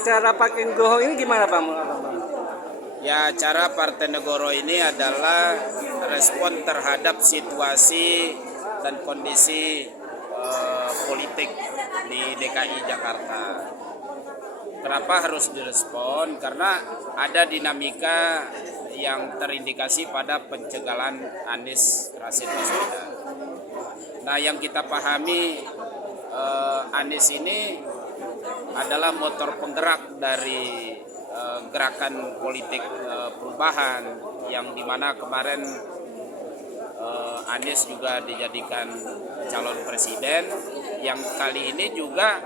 acara Partai Negoro ini gimana Bang? Ya, cara Partai Negoro ini adalah respon terhadap situasi dan kondisi politik di DKI Jakarta. Kenapa harus direspon? Karena ada dinamika yang terindikasi pada pencegalan Anies Rashid Baswedan. Nah, yang kita pahami Anies ini adalah motor penggerak dari gerakan politik perubahan yang dimana kemarin Anies juga dijadikan calon presiden, yang kali ini juga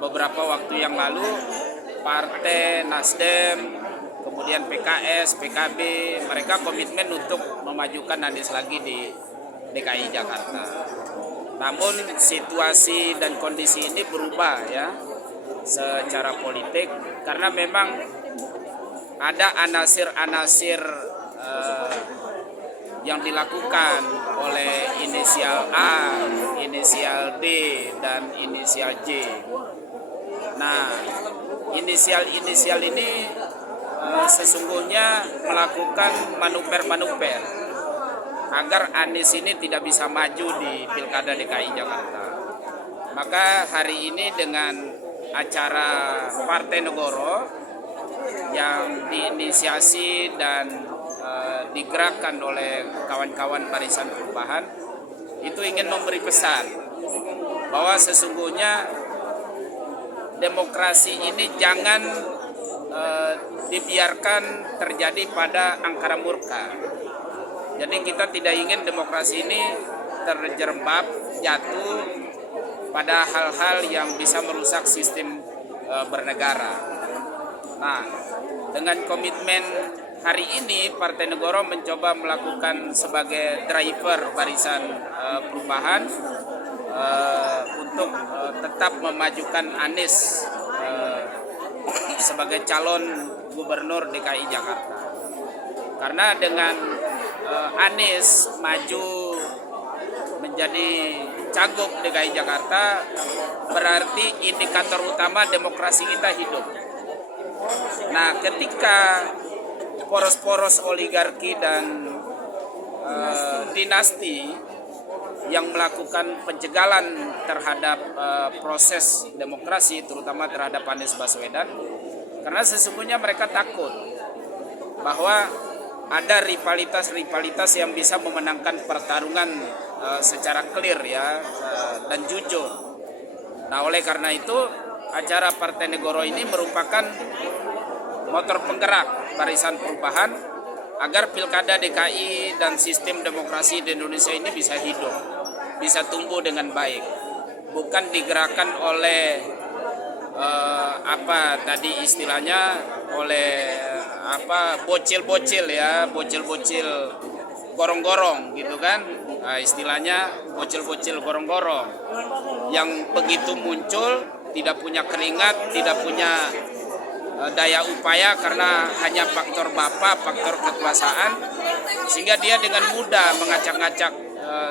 beberapa waktu yang lalu Partai Nasdem, kemudian PKS, PKB, mereka komitmen untuk memajukan Anies lagi di DKI Jakarta. Namun situasi dan kondisi ini berubah ya secara politik, karena memang ada anasir-anasir yang dilakukan oleh inisial A, inisial D, dan inisial J. Nah, inisial-inisial ini sesungguhnya melakukan manuver-manuver agar Anies ini tidak bisa maju di Pilkada DKI Jakarta. Maka hari ini dengan acara Partai Negoro yang diinisiasi dan digerakkan oleh kawan-kawan Barisan Perubahan, itu ingin memberi pesan bahwa sesungguhnya demokrasi ini jangan dibiarkan terjadi pada angkara murka. Jadi kita tidak ingin demokrasi ini terjerembab, jatuh pada hal-hal yang bisa merusak sistem bernegara. Nah, dengan komitmen hari ini Partai Negoro mencoba melakukan sebagai driver Barisan Perubahan untuk tetap memajukan Anies sebagai calon gubernur DKI Jakarta. Karena dengan Anies maju menjadi cagup DKI Jakarta, berarti indikator utama demokrasi kita hidup. Nah, ketika poros-poros oligarki dan dinasti yang melakukan pencegalan terhadap proses demokrasi, terutama terhadap Anies Baswedan, karena sesungguhnya mereka takut bahwa ada rivalitas yang bisa memenangkan pertarungan secara clear ya dan jujur. Nah, oleh karena itu acara Partai Negoro ini merupakan motor penggerak Barisan Perubahan agar Pilkada DKI dan sistem demokrasi di Indonesia ini bisa hidup, bisa tumbuh dengan baik, bukan digerakkan oleh apa tadi istilahnya, oleh bocil-bocil ya, bocil-bocil gorong-gorong gitu kan. Nah, istilahnya bocil-bocil gorong-gorong yang begitu muncul tidak punya keringat, tidak punya daya upaya karena hanya faktor bapak, faktor kekuasaan, sehingga dia dengan mudah mengacak-ngacak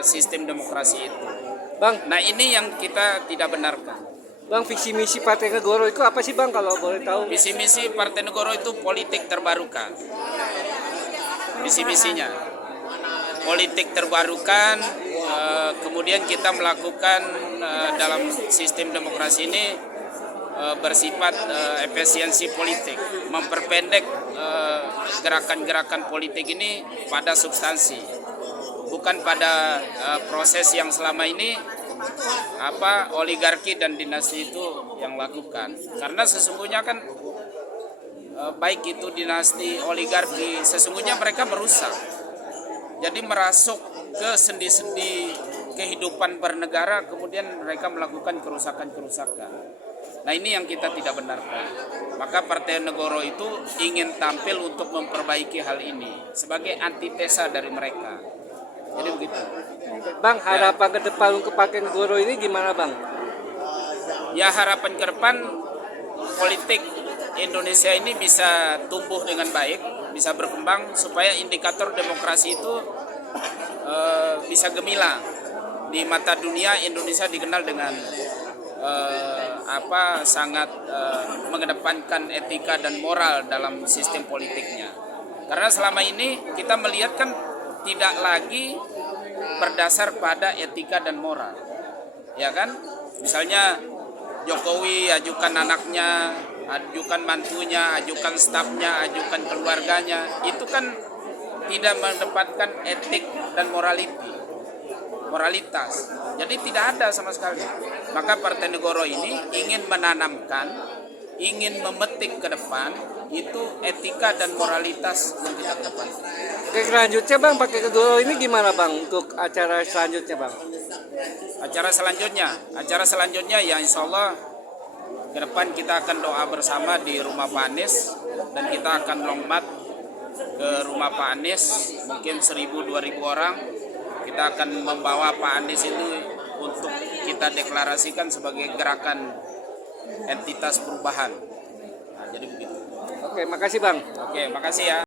sistem demokrasi itu. Bang, nah ini yang kita tidak benarkan. Bang, visi misi Partai Negoro itu apa sih Bang, kalau boleh tahu? Visi misi Partai Negoro itu politik terbarukan. Visi misinya politik terbarukan, kemudian kita melakukan dalam sistem demokrasi ini bersifat efisiensi politik, memperpendek gerakan-gerakan politik ini pada substansi, bukan pada proses yang selama ini oligarki dan dinasti itu yang lakukan. Karena sesungguhnya kan baik itu dinasti, oligarki, sesungguhnya mereka merusak. Jadi merasuk ke sendi-sendi kehidupan bernegara, kemudian mereka melakukan kerusakan-kerusakan. Nah, ini yang kita tidak benarkan. Maka Partai Negoro itu ingin tampil untuk memperbaiki hal ini sebagai antitesa dari mereka. Jadi begitu. Bang, harapan ke depan untuk Partai Negoro ini gimana Bang? Ya, harapan ke depan politik Indonesia ini bisa tumbuh dengan baik, bisa berkembang supaya indikator demokrasi itu bisa gemilang. Di mata dunia Indonesia dikenal dengan sangat mengedepankan etika dan moral dalam sistem politiknya. Karena selama ini kita melihat kan tidak lagi berdasar pada etika dan moral, ya kan? Misalnya Jokowi ajukan anaknya, ajukan mantunya, ajukan stafnya, ajukan keluarganya, itu kan tidak menempatkan etik dan moralitas. Jadi tidak ada sama sekali. Maka Partai Negoro ini ingin menanamkan, ingin memetik ke depan itu etika dan moralitas yang kita kedepankan. Oke, selanjutnya Bang, Partai Negoro ini gimana Bang untuk acara selanjutnya Bang? Acara selanjutnya ya insya Allah ke depan kita akan doa bersama di rumah Pak Anies, dan kita akan long march ke rumah Pak Anies, mungkin 1.000-2.000 orang. Kita akan membawa Pak Anies itu untuk kita deklarasikan sebagai gerakan entitas perubahan. Nah, jadi begitu. Oke, makasih Bang. Oke, makasih ya.